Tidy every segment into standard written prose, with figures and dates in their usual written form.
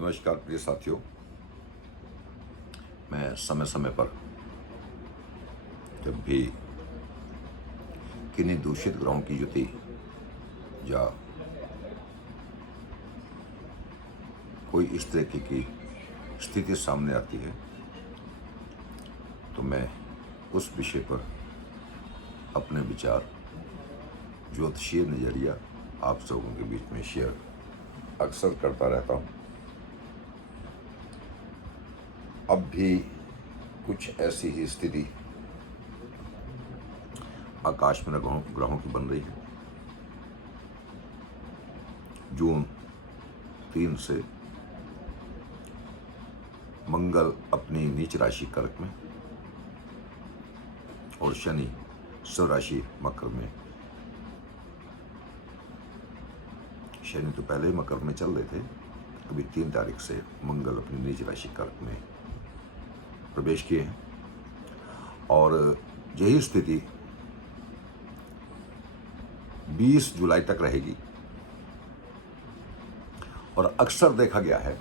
नमस्कार प्रिय साथियों, मैं समय समय पर जब भी किन्हीं दूषित ग्रहों की युति या कोई इस तरीके की स्थिति सामने आती है तो मैं उस विषय पर अपने विचार, ज्योतिषीय नज़रिया आप सबों के बीच में शेयर अक्सर करता रहता हूँ। अब भी कुछ ऐसी ही स्थिति आकाश में ग्रहों की बन रही है। जून 3 से मंगल अपनी नीच राशि कर्क में और शनि स्वराशि मकर में। शनि तो पहले ही मकर में चल रहे थे, अभी 3 तारीख से मंगल अपनी नीच राशि कर्क में प्रवेश किए हैं और यही स्थिति 20 जुलाई तक रहेगी। और अक्सर देखा गया है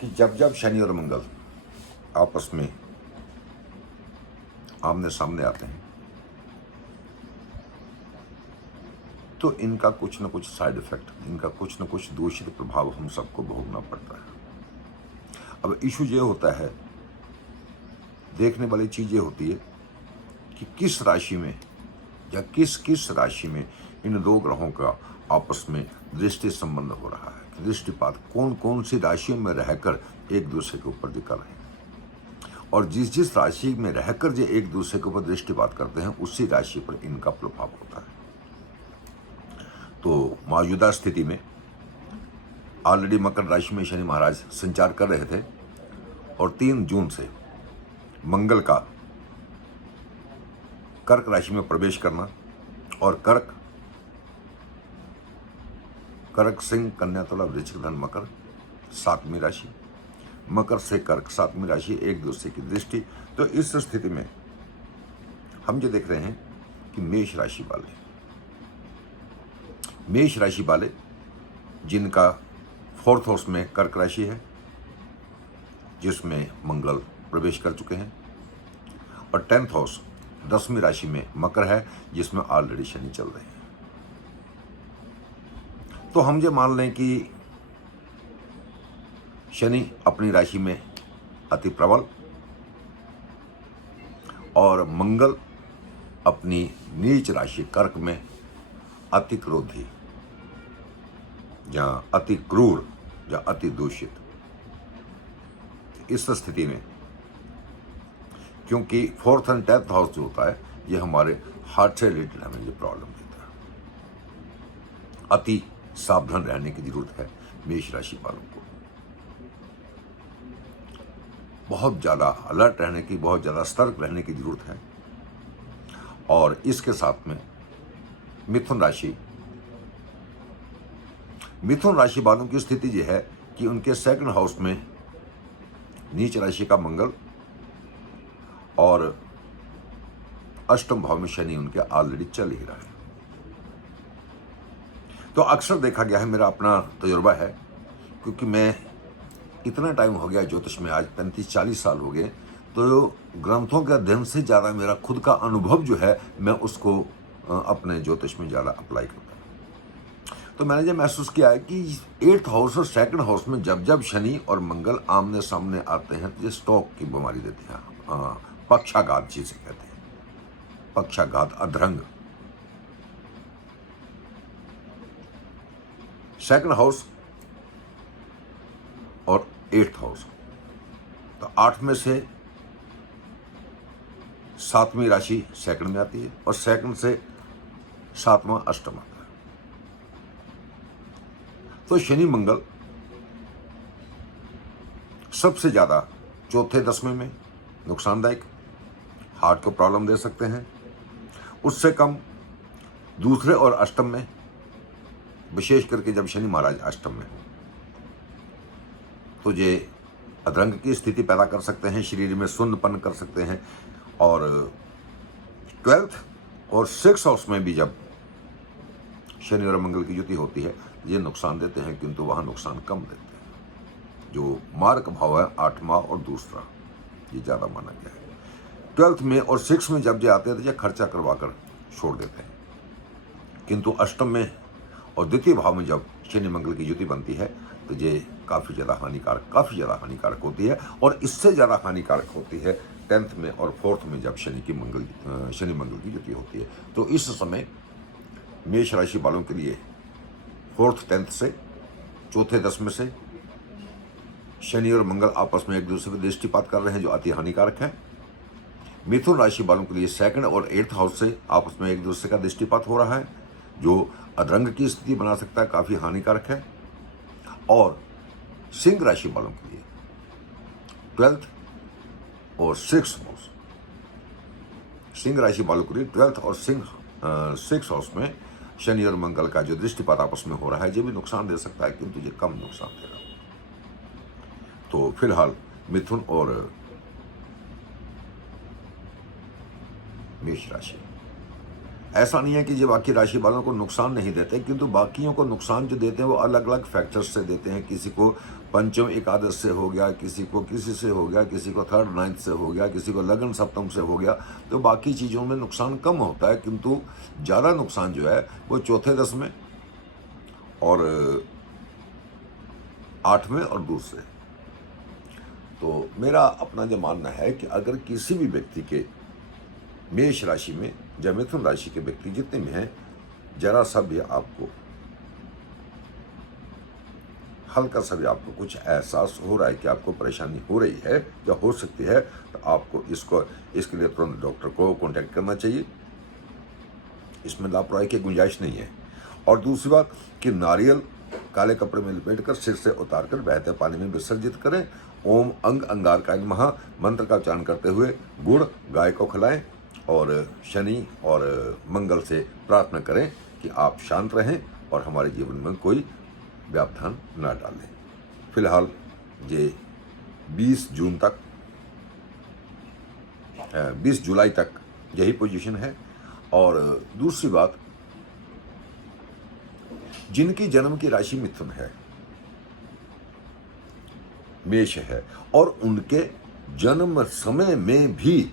कि जब जब शनि और मंगल आपस में आमने सामने आते हैं तो इनका कुछ न कुछ साइड इफेक्ट, इनका कुछ न कुछ दूषित प्रभाव हम सबको भोगना पड़ता है। अब इशू ये होता है, देखने वाली चीज़ ये होती है कि किस राशि में या किस राशि में इन दो ग्रहों का आपस में दृष्टि संबंध हो रहा है, दृष्टिपात कौन कौन सी राशियों में रहकर एक दूसरे के ऊपर दिखा रहे हैं। और जिस राशि में रहकर जो एक दूसरे के ऊपर दृष्टिपात करते हैं उसी राशि पर इनका प्रभाव होता है। तो मौजूदा स्थिति में ऑलरेडी मकर राशि में शनि महाराज संचार कर रहे थे और 3 जून से मंगल का कर्क राशि में प्रवेश करना और कर्क सिंह कन्या तुला वृश्चिक धन मकर 7वीं राशि, मकर से कर्क 7वीं राशि, एक दूसरे की दृष्टि। तो इस स्थिति में हम जो देख रहे हैं कि मेष राशि वाले जिनका 4th हाउस में कर्क राशि है जिसमें मंगल प्रवेश कर चुके हैं और 10th हाउस 10वीं राशि में मकर है जिसमें ऑलरेडी शनि चल रहे हैं। तो हम ये मान लें कि शनि अपनी राशि में अति प्रबल और मंगल अपनी नीच राशि कर्क में अति क्रोधी या अति क्रूर या अति दूषित। इस स्थिति में क्योंकि 4th एंड 10th हाउस जो होता है ये हमारे हार्ट से रिलेटेड हमें ये प्रॉब्लम देता है। अति सावधान रहने की जरूरत है मेष राशि वालों को, बहुत ज़्यादा अलर्ट रहने की, बहुत ज़्यादा सतर्क रहने की जरूरत है। और इसके साथ में मिथुन राशि वालों की स्थिति यह है कि उनके 2nd हाउस में नीच राशि का मंगल और 8th भाव में शनि उनके ऑलरेडी चल ही रहा है। तो अक्सर देखा गया है, मेरा अपना तजुर्बा है क्योंकि मैं इतना टाइम हो गया ज्योतिष में, आज 35-40 साल हो गए, तो ग्रंथों के अध्ययन से ज़्यादा मेरा खुद का अनुभव जो है मैं उसको अपने ज्योतिष में ज़्यादा अप्लाई करता हूँ। तो मैंने ये महसूस किया है कि 8th हाउस और 2nd हाउस में जब जब शनि और मंगल आमने सामने आते हैं तो ये स्ट्रोक की बीमारी देते हैं, पक्षाघात जिसे कहते हैं, पक्षाघात, अधरंग। 2nd हाउस और 8th हाउस, तो 8 में से 7वीं राशि 2nd में आती है और 2nd से 7वां 8वां आता है। तो शनि मंगल सबसे ज़्यादा 4th 10वें में नुकसानदायक, हार्ट को प्रॉब्लम दे सकते हैं। उससे कम 2रे और 8म में, विशेष करके जब शनि महाराज 8म में हो तो ये अधरंग की स्थिति पैदा कर सकते हैं, शरीर में सुन्नपन कर सकते हैं। और 12th और 6th हाउस में भी जब शनि और मंगल की युति होती है ये नुकसान देते हैं, किंतु वहाँ नुकसान कम देते हैं। जो मार्क भाव है 8वां और दूसरा, ये ज़्यादा माना गया है। 12th में और 6 में जब ये आते हैं तो ये खर्चा करवा कर छोड़ देते हैं, किंतु अष्टम में और द्वितीय भाव में जब शनि मंगल की युति बनती है तो ये काफ़ी ज़्यादा हानिकारक होती है। और इससे ज़्यादा हानिकारक होती है 10th में और 4th में जब शनि मंगल की युति होती है। तो इस समय मेष राशि वालों के लिए 4th 10th से, चौथे 10वें से शनि और मंगल आपस में एक दूसरे पर दृष्टिपात कर रहे हैं, जो अति हानिकारक है। मिथुन राशि वालों के लिए 2nd और 8th हाउस से आपस में एक दूसरे का दृष्टिपात हो रहा है, जो अधरंग की स्थिति बना सकता है, काफ़ी हानिकारक है। और सिंह राशि वालों के लिए 12th और 6th हाउस, सिंह राशि वालों के लिए 12th और 6th हाउस में शनि और मंगल का जो दृष्टिपात आपस में हो रहा है, ये भी नुकसान दे सकता है, किंतु ये कम नुकसान देगा। तो फिलहाल मिथुन और मेष राशि, ऐसा नहीं है कि ये बाकी राशि वालों को नुकसान नहीं देते, किंतु बाकियों को नुकसान जो देते हैं वो अलग अलग फैक्टर्स से देते हैं। किसी को पंचम एकादश से हो गया, किसी को किसी से हो गया, किसी को 3rd 9th से हो गया, किसी को लगन सप्तम से हो गया। तो बाकी चीज़ों में नुकसान कम होता है, किंतु ज़्यादा नुकसान जो है वो चौथे 10वें और 8वें और दूसरे। तो मेरा अपना जो मानना है कि अगर किसी भी व्यक्ति के मेष राशि में या मिथुन राशि के व्यक्ति जितने में हैं, जरा सा भी आपको हल्का सा भी आपको कुछ एहसास हो रहा है कि आपको परेशानी हो रही है या हो सकती है, तो आपको इसके लिए तुरंत डॉक्टर को कांटेक्ट करना चाहिए। इसमें लापरवाही की गुंजाइश नहीं है। और दूसरी बात कि नारियल काले कपड़े में लपेटकर सिर से उतारकर बहते पानी में विसर्जित करें। ओम अंग अंगारकाय नमः मंत्र का उच्चारण करते हुए गुड़ गाय को खिलाएं और शनि और मंगल से प्रार्थना करें कि आप शांत रहें और हमारे जीवन में कोई व्यवधान न डालें। फिलहाल ये 20 जुलाई तक यही पोजीशन है। और दूसरी बात, जिनकी जन्म की राशि मिथुन है, मेष है, और उनके जन्म समय में भी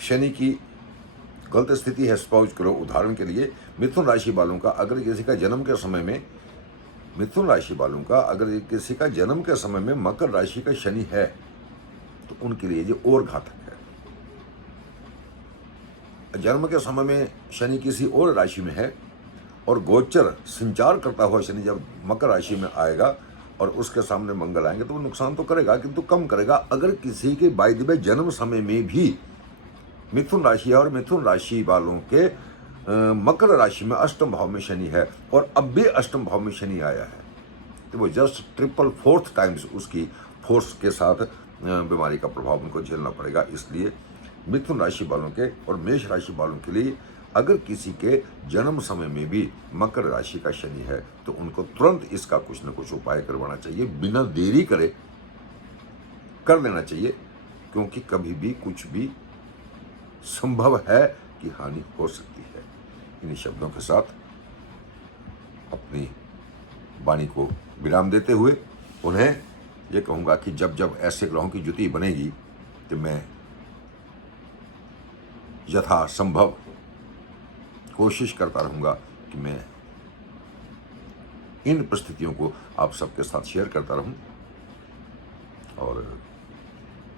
शनि की गलत स्थिति है। सपोज करो, उदाहरण के लिए मिथुन राशि वालों का अगर किसी का जन्म के समय में मकर राशि का शनि है, तो उनके लिए ये और घातक है। जन्म के समय में शनि किसी और राशि में है और गोचर संचार करता हुआ शनि जब मकर राशि में आएगा और उसके सामने मंगल आएंगे, तो वो नुकसान तो करेगा किंतु कम करेगा। अगर किसी के बाय द वे जन्म समय में भी मिथुन राशि है और मिथुन राशि वालों के मकर राशि में अष्टम भाव में शनि है और अब भी अष्टम भाव में शनि आया है, तो वो जस्ट 4th टाइम्स उसकी फोर्स के साथ बीमारी का प्रभाव उनको झेलना पड़ेगा। इसलिए मिथुन राशि वालों के और मेष राशि वालों के लिए अगर किसी के जन्म समय में भी मकर राशि का शनि है, तो उनको तुरंत इसका कुछ न कुछ उपाय करवाना चाहिए, बिना देरी करे कर लेना चाहिए, क्योंकि कभी भी कुछ भी संभव है कि हानि हो सकती है। इन शब्दों के साथ अपनी वाणी को विराम देते हुए उन्हें ये कहूँगा कि जब जब ऐसे ग्रहों की युति बनेगी, तो मैं यथासंभव कोशिश करता रहूँगा कि मैं इन परिस्थितियों को आप सबके साथ शेयर करता रहूँ। और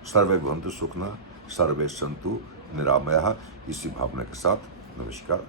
सर्वे भवन्तु सुखिनः सर्वे सन्तु निरामयाः, इसी भावना के साथ नमस्कार।